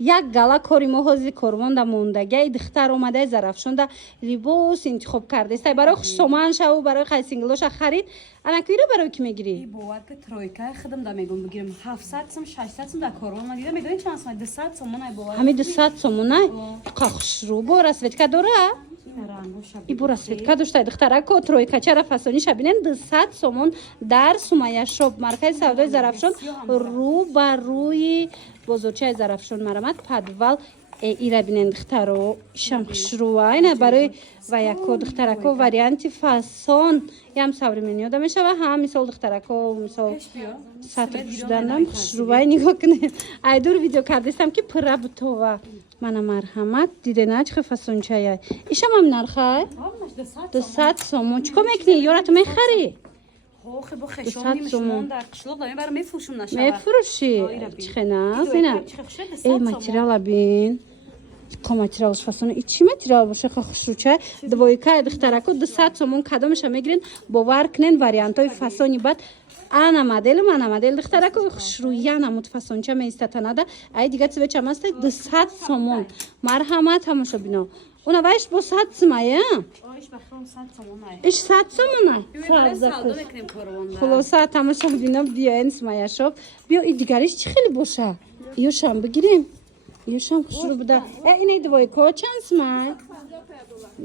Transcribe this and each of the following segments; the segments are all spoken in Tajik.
یک گلا کاری مهازی کروان دا موندگی دختر اومده زرفشون لباس انتخاب کرده است برای سامان شو برای خیلی سینگلوش خرید انا کی رو برای کی میگیری باور که ترویکا خودم دا میگم بگیرم 700 سوم 600 سوم دا کروان ما دیدم میدونی چند سوم 200 سوم نه باور همین 200 سوم نه خوش رو برو سویتکا داره ای برو سویتکا داشته دختره کو ترویکا چرا فسونی شبینن 200 سوم در سومیا شاپ مرکز سودای زرفشون رو بر روی بزرچه زرفشون مرامت پدوال ایرا بینن دخترو شم خشروای برای و یکو دخترکو وریانتی فاسون یم سوریمنیو دا میشه و هم مثال دخترکو مثال سطر پوشیدنم خشروای نگاه کنه ایدور ویدیو کردستم که پره بتو و من مرحمت دیده نه چه فاسون چایه ایشم هم نرخه 200 سومون چکو میکنی یورتو میخری خو بو خشم میشمون در قشلوق داریم برای میفروشم نشه میفروشی چه نه زینه ای ماتریال بین کو ماتریالش فاسون ای چی ماتریال باشه خوشروچه دویکا دخترکو 200 سومون کدامش میگیرین باور کنین واریانتای فاسونی بعد انا مدل دخترکو خوشرویانا متفاسون چه میستتناده ای دیگه چه چم است 200 سومون مرحمت همشو بینو اونا وایش با 100 سمایه ایش بخوام 100 سومونه ایش 100 سومونه سالدو میکنیم کروان خلاصه تماشا ببینم بیاین سمایه شاپ بیا این دیگریش چی خیلی باشه یوشم بگیریم یوشم خوشرو بوده اینه دوای کو چند سمای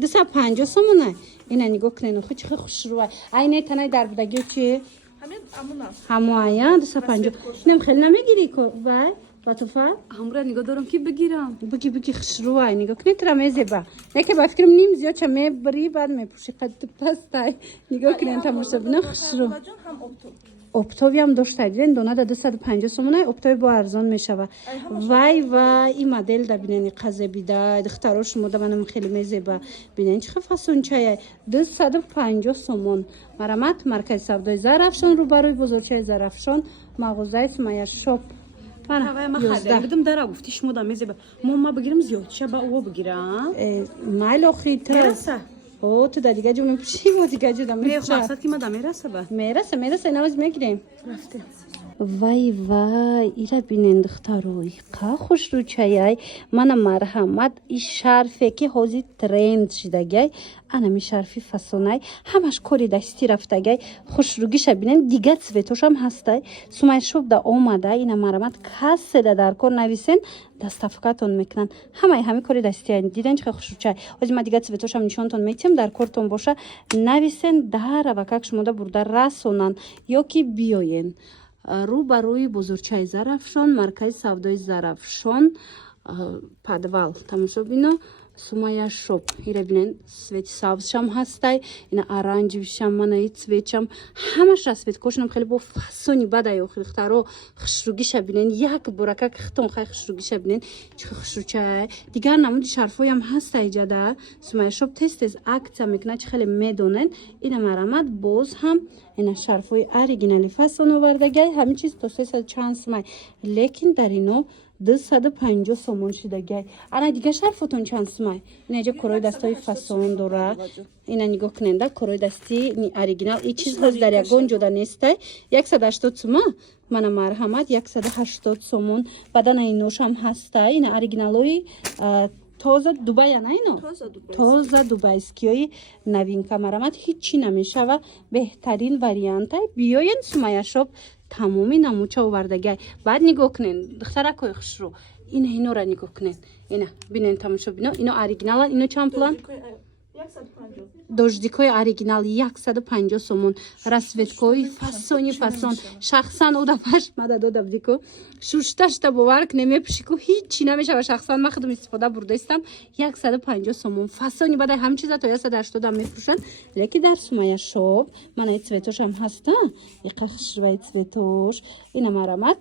250 سومونه اینا نگاه کنین خود چه خوشروه اینه تنای در بودگی چی همونا 250 نم خیلی نمیگیری کو وای باتوفا همراه نگاه دارم کی بگیرم بگی خشروه نگاه کنی ترا میزبا یکی با فکرم نیم زیاد چه بری بعد میپوشی قد پستای نگاه کنین تماشا ببین خشرو اپتوی هم داشته دیدین دونه دا 250 سومونه اپتوی با ارزان میشه وای این مدل دا ببینین قزه بیده دختراش مود منم خیلی میزبا ببینین چه فاسون چای 250 سومون مرامت مرکز سودای زرفشان رو برای بزرچه زرفشان مغازه سمایه شاپ ما خریدم بدم درا گفتیش مودا میزه ما بگیرم زیاد شه با او بگیرم مال اخی میرسه او تو دیگه جون پشی و دیگه جون میرسه مقصد کی مادا میرسه با میرسه نواز میگیریم رفته وای ایرا بینن دختروی کا خوش رو چای من مرحمت این شرفه که هازی ترند شدگی انا می شرفی فسونای همش کاری دستی رفتگی خوش روگیش بینن دیگه سویتوش هم هسته سومای شوب دا اومده اینا مرحمت کس ده در کار نویسن دستافکاتون میکنن همه کاری دستی دیدن چه خوش رو چای از ما دیگه سویتوش هم نشونتون میتیم در کارتون باشه نویسن در و کاک شما دا برده رسونن یا کی بیاین رو بروی بزرچه زرفشان مرکز سودای زرفشان پدوال تماشا بینو سومایا شوپ ایره بینن سویت سبزشم هسته اینا ارنجیشم منای سویتشم همش سویت کوشنم خیلی با فسونی بده یا خیلی اختارو خشروگیش بینن یک برکه ختم خیلی خشروگیش بینن چه خشروچه دیگر نمودی شرفای هم هسته ایجاده سومایا شوپ تست اکت میکنه چه خیلی میدونن اینا مرامت باز هم اینا شرفای اوریجینالی فسون آوردگی همین چیز تا 300 چند سومای لیکن در اینو 250 سومون شدگی انا دیگه شرفتون چند سومای اینا اینجا کروی دستای فسون داره اینا نگاه کننده کروی دستی اوریجینال این چیز هست در یگون جدا نیسته 180 سومون من مرحمت 180 سومون بدن اینوش هم هسته اینا اوریجینالوی تازه دوبای نه اینو تازه دوبای اسکیوی نوینکا مرامت هیچی نمیشه و بهترین وریانت بیاین سومایا شاپ تمامی نموچه آوردگی بعد نگاه کنین دخترکای خوش رو اینو را نگاه کنین اینا ببینین تماشا ببینین اینو اوریجینال اینو چند پلان دژدیکای اوریجینال 150 سومون رسوتکای فاسون شخصا او دفعش مدد دادیکو شوشتش تا باور نمیپشی کو هیچ نمیشه و شخصا من خودم استفاده برده استم 150 سومون فاسونی بعد همین چیزا تا 180 هم میفروشن لکی در سومایا شاپ من ای سویتوش هم هسته یقش وای سویتوش اینا مرامت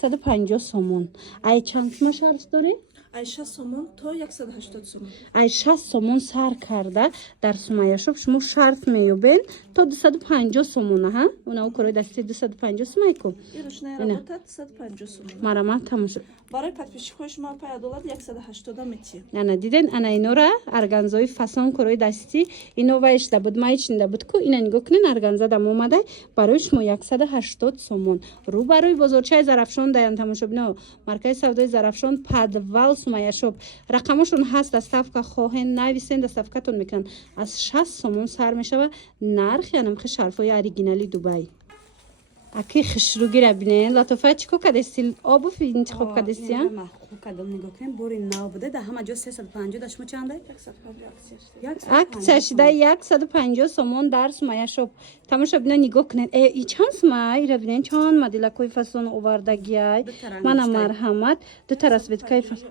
150 سومون ای چند ما شرط داره ای 60 سومون تا 180 سومون ای 60 سومون سر کرده در سومایا сумаяшоб шумо шарф меёбен то 250 сомона ҳа унао корои дасти 250 сомайку Ирушная работа 250 сом. марама тамошо Барои подписчикҳои шумо $5 180 мети. ана диден ана инора арганзои фасон корои дасти ино вайшда буд майчинда буд ку ина нигоҳ кунен арганза дам омадай барои шумо 180 сомон рӯ барои бозорчаи зарафшон даян тамошо бино маркази савдои зарафшон подвал сумаяшоб рақамошон ҳаст доставка хоҳен нависен доставкатон мекунанд аз 60 сомон сар мешава нархи анамхи шарфои оригинали Дубай аки хушругира бинен латофа чико кадестил обув интихоб кадести а махуб кадам нигоҳ кунем бори нав буда да ҳама ҷо 350 да шумо чанда 150 акция шида 150 сомон дар сумаяшоб тамоша бина нигоҳ кунен и чанд сума ира бинен чанд моделакои фасон овардагиай мана марҳамат ду тарасветкаи фасон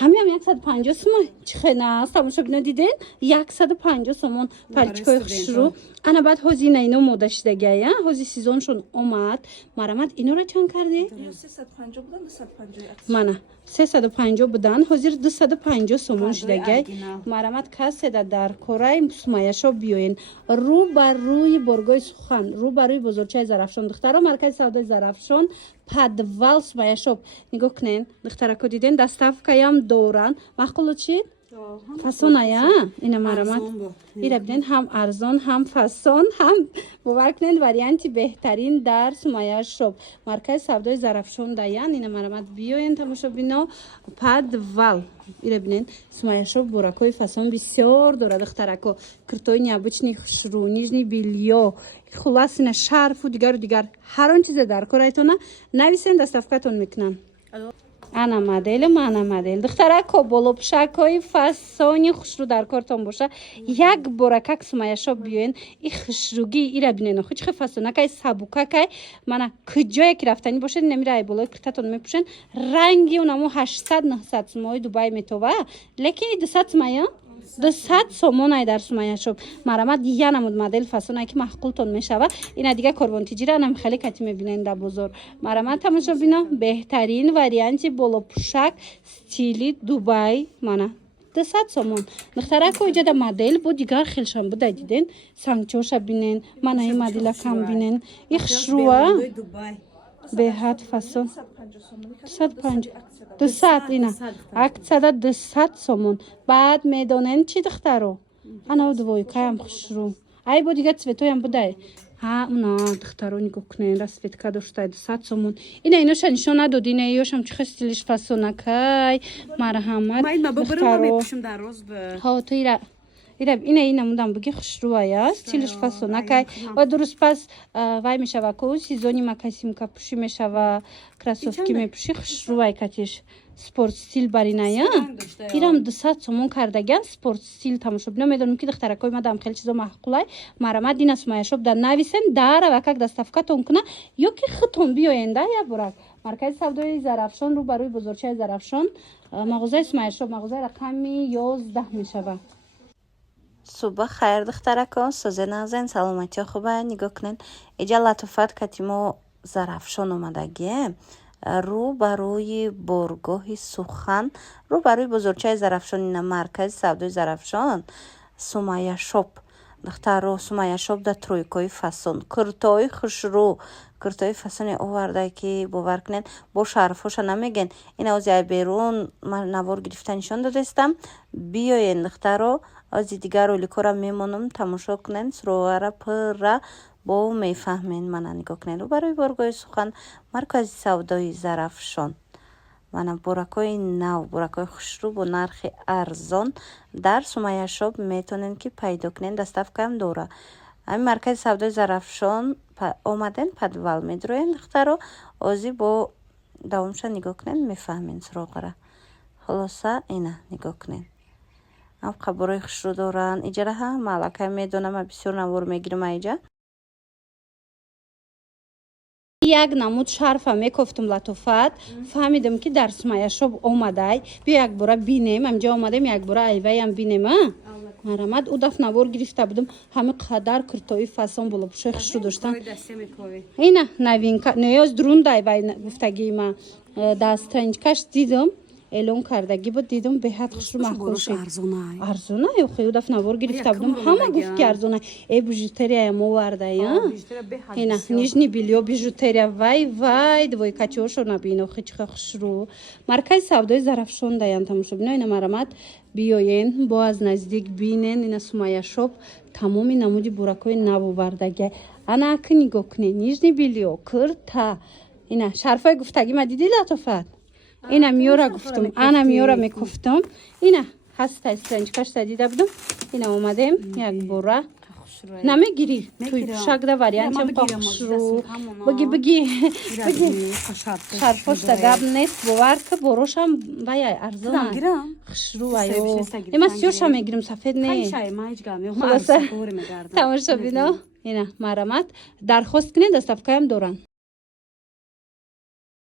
ҳамиам 150 сума чӣ хенаст тамоша бино диден 150 сомон парчикои хушрӯ ана баъд ҳози ина ино мода шидагия ҳози сезоншон омад марамат инора чанд карде 350 будан 250 мана 350 будан ҳозир 250 сомон шидагай марамат каседа дар корай сумаяшоб биёен рӯ ба рӯи боргоҳи сухан рӯ ба рӯи бозорчаи зарафшон духтаро маркази савдои зарафшон подвал сумаяшоб нигоҳ кунен духтарако диден доставкаям доранд мақулу чӣ фасоная ина марамат ира биден ҳам арзон ҳам фасон ҳам бовар кунед варианти беҳтарин дар сумаяшоб маркази савдои зарафшон даян ина марамат биёен тамошо бино подвал ира бинен сумаяшоб боракои фасон бисёр дорад духтарако куртои необычни хушрӯ нижни бильё хулас ина шарфу дигару дигар ҳар он чизе дар корайтона нависен доставкатон мекунанд ана модели мана модел духтарако болопушакҳои фасони хушрӯ дар кортон боша як бора как сумаяшоб биёен и хушрӯги ира бинен охи чихе фасонакай сабукакай мана куҷое ки рафтанӣ бошед намира ай болои куртатон мепӯшен ранги унамо 800-900 сумои Дубай метова лекин 200 сумая 200 сомон ай дар сумаяшоб марамат янамуд модель фасонае ки маҳқултон мешава ина дига корвонтиҷира анам хеле кати мебинен дар бозор марамат тамошо бино беҳтарин варианти болопӯшак стили Дубай мана 200 сомон духтарако иҷада модель бо дигар хелшан буда диден сангчоша бинен мана и моделакам бинен и хушрӯа беҳад фасон 200 ина аксияда 200 сомон баъд медонен чӣ духтаро ана двойкаям хушрӯ ай бо дига цветоям будай ҳа уна духтаро нигоҳ кунен расветка доштаи 200 сомон ина иноша нишон надоди ина ёшам чихе стилиш фасонакай марҳамат духтаро ҳо то ина намудам буги хушрӯая стилиш фасонакай ва дуруст пас вай мешава ку сезони макасимка пӯшӣ мешава красовки мепӯшӣ хушрӯай катиш спорт стил бариная ирам 200 сомон кардагиан спорт стил тамошо бино медонам ки духтаракои мадам хеле чизо маҳқулай марамат дина сумаяшоб да нависен дара как доставкатон куна ё ки худтон биёенда як борак маркази савдои зарафшон рӯ ба рӯи бозорчаи зарафшон мағозаи сумаяшоб мағозаи рақами 11 мешава суба хайр духтаракон созе назен саломатиё хуба нигоҳ кунен иҷа латофат катимо зарафшон омадагие рӯ ба рӯи боргоҳи сухан рӯ ба рӯи бозорчаи зарафшон ина маркази савдои зарафшон сумаяшоб духтаро сумаяшоб да тройкои фасон куртои хушрӯ куртои фасоне оварда ки бовар кунен бо шарфоша намеген ина ози ай берун навор гирифта нишон додестам биёен духтаро ози дигар роликора мемонам тамошо кунен суровара пурра бо мефаҳмен мана нигоҳ кунен рӯ барои боргоҳи сухан маркази савдои зарафшон мана боракои нав боракои хушрӯ бо нархи арзон дар сумаяшоб метонен ки пайдо кунен доставкаам дора ҳамин маркази савдои зарафшон омаден подвал медуроен духтаро ози бо давомша нигоҳ кунен мефаҳмен суроғара холоса ина нигоҳ кунен ам қаборои хушрӯ доранд иҷара ҳама аллакай медонам бисёр навор мегирам айҷа як намуд шарфа мекофтум латофат фаҳмидам ки дар сумаяшоб омадай биё як бора бинем амҷо омадем як бора айваям бинем марамат у дафт навор гирифта будам ҳами қадар куртои фасон болопӯшои хушрӯ доштан ина новинка ноёз друнд айвай гуфтагима дар страничкаш дидам эълон кардагӣ буд дидум беҳад хушрӯ маъқул Борош шид. арзонай. арзонае охи даф навор гирифта будум Якум ҳама омадаги, гуфт ки арзонае бижутерияям овардаи Биштара беҳад ина бисёр. нижни билё бижутерия вай двои качиошо набин охи чӣ қадр хушрӯ маркази савдои зарафшон даян тамошобино ина марамат биёен бо аз наздик бинен ина Сумайя шоп тамоми намуди буракҳои навовардагӣ ана акӣ нигоҳ кунед нижни билё кирта ина шарфҳои гуфтагӣ ма диди латофат ина миёра гуфтум ана миёра мекуфтум ина ҳастай страничкашта дида будум ина омадем як бора Хушрӯ. намегирӣ Мегирам. шакда вариантам Ма бигирам, хушрӯ ҳамона. биги Гирам, шарфошта гап нест бовар ки борошам ваяй Гирам, арзон гирам. хушрӯ Севиш аё неста гирифтан има гирем. сиёша мегирам сафед не Ҳайшай, ма ҳеҷ гап меёхм. Хулоса, Арзакори мегардам. тамошобино ина марамат дархост кунед доставкаям доранд